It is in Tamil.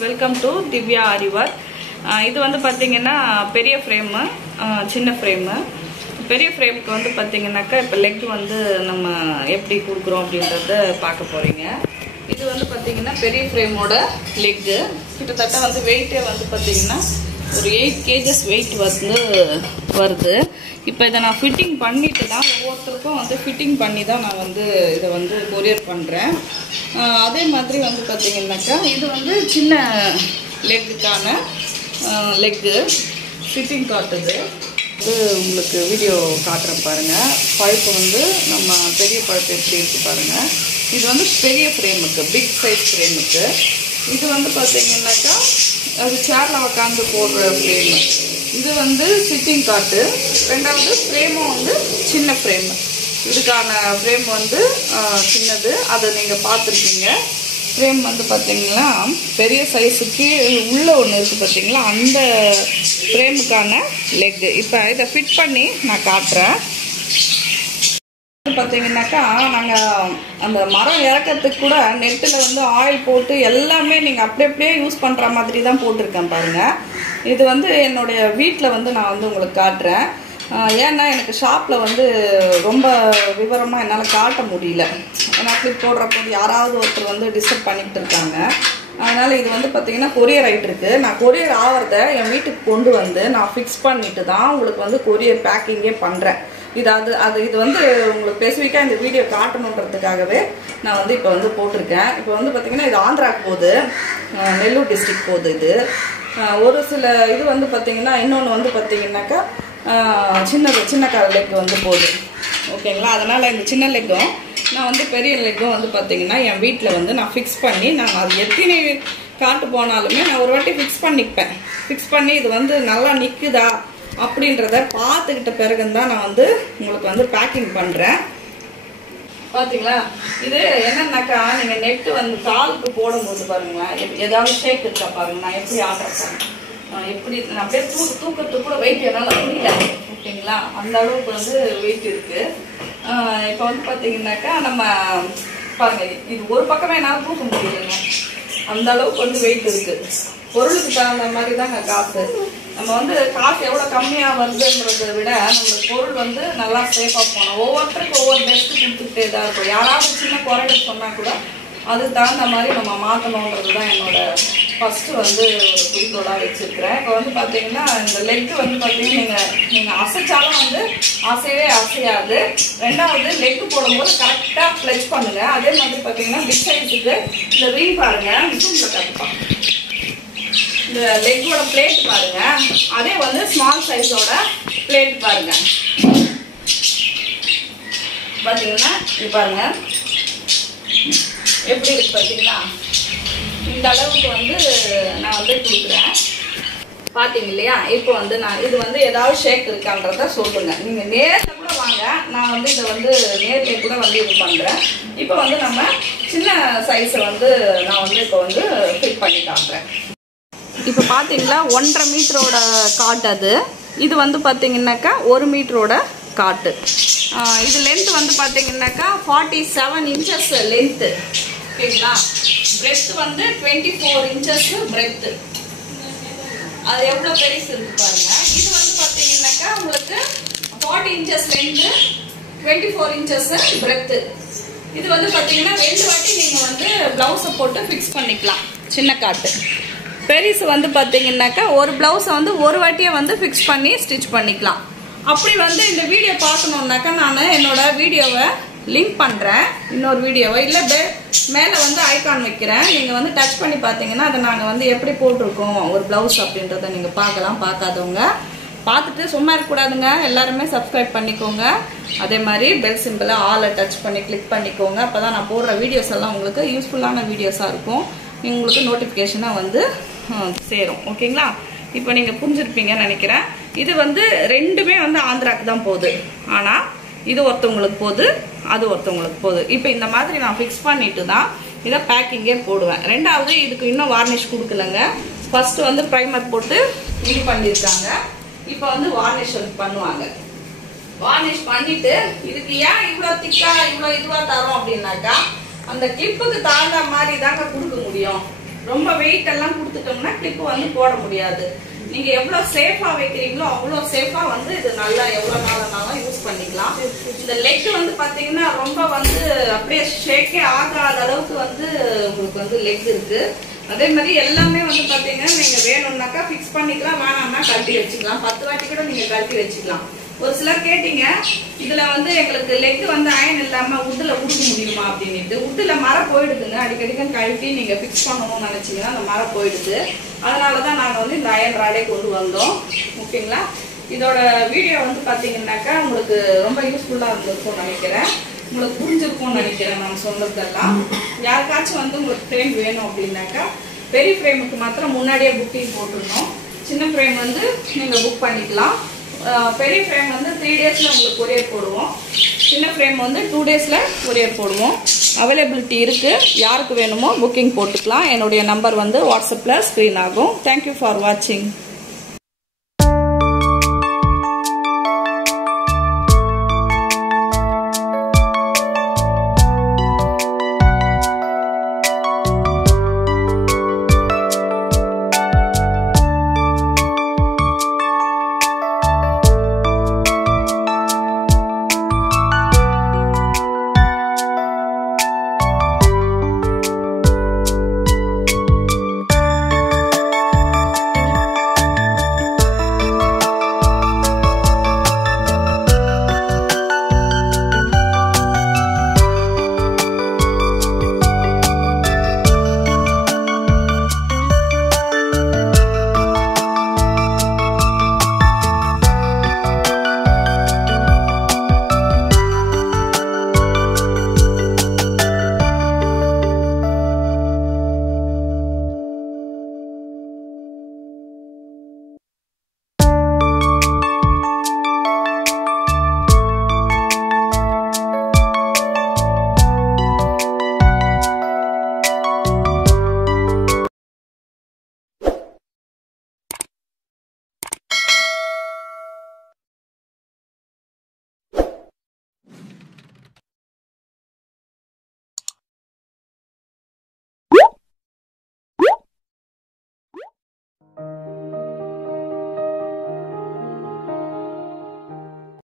welcome to Divya Aari Cot. இது வந்து பாத்தீங்கன்னா பெரிய ஃப்ரேம் சின்ன ஃப்ரேம் பெரிய ஃப்ரேம்க்கு வந்து பாத்தீங்கன்னாக்கா இப்ப லெக் வந்து நம்ம எப்படி குடுக்குறோம் அப்படிங்கறத பார்க்க போறீங்க. இது வந்து பாத்தீங்கன்னா பெரிய ஃப்ரேமோட லெக் கிட்டத்தட்ட வந்து வெயிட்டே வந்து பாத்தீங்கன்னா ஒரு 8 kg weight வந்து வருது. இப்போ இத நான் ஃபிட்டிங் பண்ணிட்டு தான் ஒவ்வொருத்தருக்கும் வந்து ஃபிட்டிங் பண்ணி தான் நான் வந்து இத வந்து கொரியர் பண்றேன். அதே மாதிரி வந்து பாத்தீங்கன்னாக்கா இது வந்து சின்ன லெக்குக்கான லெக் ஃபிட்டிங் காட்டுது. இது உங்களுக்கு வீடியோ காட்டுறேன் பாருங்க. பைப் வந்து நம்ம பெரிய பைப் எப்படி இருக்கு பாருங்க. இது வந்து பெரிய ஃப்ரேமுக்கு பிக் சைஸ் ஃப்ரேமுக்கு. இது வந்து பாத்தீங்கன்னாக்கா அது சேர்ல உட்காந்து போடுற ஃப்ரேம். இது வந்து சிட்டிங் காட்டு. ரெண்டாவது ஃப்ரேமும் வந்து சின்ன ஃப்ரேம். இதுக்கான ஃப்ரேம் வந்து சின்னது, அதை நீங்க பார்த்துருக்கீங்க. ஃப்ரேம் வந்து பார்த்தீங்கன்னா பெரிய சைஸுக்கு உள்ள ஒன்று இருக்குது பார்த்தீங்களா, அந்த ஃப்ரேமுக்கான லெக். இப்போ இதை ஃபிட் பண்ணி நான் காட்டுறேன். பார்த்தீங்கன்னாக்கா நாங்கள் அந்த மரம் இறக்கிறதுக்கு கூட நெட்டில் வந்து ஆயில் போட்டு எல்லாமே நீங்கள் அப்படியே யூஸ் பண்ணுற மாதிரி தான் போட்டிருக்கேன் பாருங்கள். இது வந்து என்னுடைய வீட்டில் வந்து நான் வந்து உங்களுக்கு காட்டுறேன். ஏன்னா எனக்கு ஷாப்பில் வந்து ரொம்ப விவரமாக என்னால் காட்ட முடியல. ஏன்னா கிளிப் போடுறப்போ யாராவது ஒருத்தர் வந்து டிஸ்டர்ப் பண்ணிக்கிட்டு இருக்காங்க. அதனால் இது வந்து பார்த்தீங்கன்னா கொரியர் ஆகிட்டு இருக்கு. நான் கொரியர் ஆகிறத என் வீட்டுக்கு கொண்டு வந்து நான் ஃபிக்ஸ் பண்ணிட்டு தான் உங்களுக்கு வந்து கொரியர் பேக்கிங்கே பண்ணுறேன். இது வந்து உங்களுக்கு ஸ்பெசிஃபிக்காக இந்த வீடியோ காட்டணுன்றதுக்காகவே நான் வந்து இப்போ வந்து போட்டிருக்கேன். இப்போ வந்து பார்த்தீங்கன்னா இது ஆந்திராவுக்கு போகுது, நெல்லூர் டிஸ்ட்ரிக்ட் போகுது. இது ஒரு சில இது வந்து பார்த்தீங்கன்னா இன்னொன்று வந்து பார்த்தீங்கன்னாக்கா சின்ன கால் லெக் வந்து போகுது. ஓகேங்களா? அதனால் இந்த சின்ன லெக்கும் நான் வந்து பெரிய லெக்கும் வந்து பார்த்தீங்கன்னா என் வீட்டில் வந்து நான் ஃபிக்ஸ் பண்ணி நான் அது எத்தனை காட்டு போனாலுமே நான் ஒரு வாட்டி ஃபிக்ஸ் பண்ணிப்பேன். ஃபிக்ஸ் பண்ணி இது வந்து நல்லா நிற்குதா அப்படின்றத பார்த்துக்கிட்ட பிறகுதான் நான் வந்து உங்களுக்கு வந்து பேக்கிங் பண்ணுறேன். பார்த்தீங்களா? இது என்னன்னாக்கா நீங்கள் நெட்டு வந்து காலுக்கு போடும்போது பாருங்க, ஏதாவது ஷேக் இருக்கா பாருங்க. நான் எப்படி ஆர்டர் பண்ணேன், எப்படி நான் அப்படியே தூக்கத்துக்கு கூட வெயிட் என்னால் முடியல. ஓகேங்களா? அந்த அளவுக்கு வந்து வெயிட் இருக்கு. இப்போ வந்து பார்த்தீங்கன்னாக்கா நம்ம பாருங்க, இது ஒரு பக்கமே என்னால் தூக்க முடியலைங்க. அந்த அளவுக்கு வந்து வெயிட் இருக்கு. பொருளுக்கு தகுந்த மாதிரி தாங்க காசு. நம்ம வந்து காசு எவ்வளோ கம்மியாக வருதுன்றதை விட நம்மளுக்கு பொருள் வந்து நல்லா சேஃபாக போகணும். ஒவ்வொருத்தருக்கும் ஒவ்வொரு பெஸ்ட்டு கொடுத்துக்கிட்டே தான் இருக்கும். யாராவது சின்ன குறைகள் சொன்னால் கூட அதுக்கு தகுந்த மாதிரி நம்ம மாற்றணுன்றது தான் என்னோட ஃபஸ்ட்டு வந்து ஒரு குறிக்கோளாக வச்சுருக்கிறேன். இப்போ வந்து பார்த்தீங்கன்னா இந்த லெக்கு வந்து பார்த்தீங்கன்னா நீங்கள் அசைச்சாலும் வந்து அசையாது. ரெண்டாவது லெக்கு போடும்போது கரெக்டாக ஃப்ளெச் பண்ணுங்கள். அதே மாதிரி பார்த்தீங்கன்னா பிக் சைஸுக்கு இந்த ரிங் பாருங்கள், மிஷினில் கற்றுப்பாங்க. இந்த லெக்கோட பிளேட் பாருங்க, அதே வந்து ஸ்மால் சைஸோட பிளேட் பாருங்க. பாத்தீங்கன்னா இது பாருங்க எப்படி இருக்கு பாத்தீங்களா? இந்த அளவுக்கு வந்து நான் வந்து கொடுக்குறேன். பாத்தீங்க இல்லையா? இப்போ வந்து நான் இது வந்து ஏதாவது ஷேக் இருக்கான்றத சொல்லுங்க. நீங்க நேர்ல கூட வாங்க, நான் வந்து இதை வந்து நேர்ல கூட வந்து இது பண்றேன். இப்போ வந்து நம்ம சின்ன சைஸை வந்து நான் வந்து இப்போ வந்து ஃபிட் பண்ணி காட்டுறேன். இப்போ பார்த்தீங்களா 1.5 மீட்டரோட காட்டு அது. இது வந்து பார்த்தீங்கன்னாக்கா 1 மீட்டரோட காட்டு. இது லென்த் வந்து பார்த்தீங்கன்னாக்கா 47 inches லென்த்து. ஓகேங்களா? பிரெத் வந்து 24 inches பிரெத்து. அது எவ்வளோ பெருசு இருக்கு பாருங்க. இது வந்து பார்த்தீங்கன்னாக்கா உங்களுக்கு 40 inches லென்த்து, 24 inches பிரெத்து. இது வந்து பார்த்தீங்கன்னா 2 வாட்டி நீங்கள் வந்து ப்ளவுஸை போட்டு ஃபிக்ஸ் பண்ணிக்கலாம். சின்ன காட்டு. பெரிசு வந்து பார்த்தீங்கன்னாக்கா ஒரு ப்ளவுஸை வந்து ஒரு வாட்டியை வந்து ஃபிக்ஸ் பண்ணி ஸ்டிச் பண்ணிக்கலாம். அப்படி வந்து இந்த வீடியோ பார்க்கணுன்னாக்கா நான் என்னோட வீடியோவை லிங்க் பண்ணுறேன், இன்னொரு வீடியோவை இல்லை மேலே வந்து ஐகான் வைக்கிறேன். நீங்கள் வந்து டச் பண்ணி பார்த்தீங்கன்னா அதை நாங்கள் வந்து எப்படி போட்டிருக்கோம் ஒரு ப்ளவுஸ் அப்படின்றத நீங்கள் பார்க்கலாம். பார்க்காதவங்க பார்த்துட்டு சும்மா இருக்கக்கூடாதுங்க, எல்லாருமே சப்ஸ்கிரைப் பண்ணிக்கோங்க. அதே மாதிரி பெல் சிம்பிளை ஆலை டச் பண்ணி கிளிக் பண்ணிக்கோங்க. அப்போ தான் நான் போடுற வீடியோஸ் எல்லாம் உங்களுக்கு யூஸ்ஃபுல்லான வீடியோஸாக இருக்கும். உங்களுக்கு நோட்டிஃபிகேஷனாக வந்து சேரும். ஓகேங்களா? இப்போ நீங்கள் புரிஞ்சிருப்பீங்கன்னு நினைக்கிறேன். இது வந்து ரெண்டுமே வந்து ஆந்திராக்கு தான் போகுது. ஆனால் இது ஒருத்தவங்களுக்கு போகுது, அது ஒருத்தவங்களுக்கு போகுது. இப்போ இந்த மாதிரி நான் ஃபிக்ஸ் பண்ணிட்டு தான் இதை பேக்கிங்கே போடுவேன். ரெண்டாவது இதுக்கு இன்னும் வார்னிஷ் கொடுக்கலங்க. ஃபர்ஸ்ட் வந்து ப்ரைமர் போட்டு இது பண்ணியிருக்காங்க. இப்போ வந்து வார்னிஷ் பண்ணுவாங்க. வார்னிஷ் பண்ணிட்டு இதுக்கு ஏன் இவ்வளோ திக்கா இவ்வளோ இதுவாக தரோம் அப்படின்னாக்கா அந்த கிளிப்புக்கு தகுந்த மாதிரி தாங்க கொடுக்க முடியும். ரொம்ப வெயிட் எல்லாம் கொடுத்துட்டோம்னா கிளிப் வந்து போட முடியாது. நீங்க எவ்வளவு சேஃபா வைக்கிறீங்களோ அவ்வளவு சேஃபா வந்து இது நல்லா எவ்வளவு நாளானாலும் யூஸ் பண்ணிக்கலாம். இந்த லெக் வந்து பாத்தீங்கன்னா ரொம்ப வந்து அப்படியே ஷேக்கே ஆகாத அளவுக்கு வந்து உங்களுக்கு வந்து லெக் இருக்கு. அதே மாதிரி எல்லாமே வந்து பாத்தீங்கன்னா நீங்க வேணும்னாக்கா பிக்ஸ் பண்ணிக்கலாம், வேணாம்னா கழட்டி வச்சுக்கலாம். 10 வாட்டி கூட நீங்க கழட்டி வச்சுக்கலாம். ஒரு சிலர் கேட்டீங்க இதுல வந்து எங்களுக்கு லெக் வந்து அயன் இல்லாம உட்டுல உடுக்க முடியுமா அப்படின்ட்டு. உட்டுல மரம் போயிடுதுங்க, அடிக்கடிக்க கழட்டி நீங்க பிக்ஸ் பண்ணணும்னு நினைச்சீங்கன்னா அந்த மரம் போயிடுது. அதனாலதான் நாங்க வந்து இந்த அயன் ராடே கொண்டு வந்தோம். ஓகேங்களா? இதோட வீடியோ வந்து பாத்தீங்கன்னாக்கா உங்களுக்கு ரொம்ப யூஸ்ஃபுல்லா இருந்திருக்கும்னு நினைக்கிறேன். உங்களுக்கு புரிஞ்சிருக்கும்னு நினைக்கிறேன் நான் சொன்னதெல்லாம். யாருக்காச்சும் வந்து உங்களுக்கு ஃப்ரேம் வேணும் அப்படின்னாக்கா பெரிய ஃப்ரேமுக்கு மாத்திரம் முன்னாடியே புக்கிங் போட்டுருந்தோம். சின்ன ஃப்ரேம் வந்து நீங்க புக் பண்ணிக்கலாம். பெரிய ஃப்ரேம் வந்து 3 டேஸ்ல உங்களுக்கு கொரியர் போடுவோம். சின்ன ஃப்ரேம் வந்து 2 டேஸ்ல கொரியர் போடுவோம். அவைலபிலிட்டி இருக்கு. யாருக்கு வேணுமோ புக்கிங் போட்டுக்கலாம். என்னுடைய நம்பர் வந்து வாட்ஸ்அப்ல ஸ்க்ரீன் ஆகும். தேங்க்யூ ஃபார் வாட்சிங்.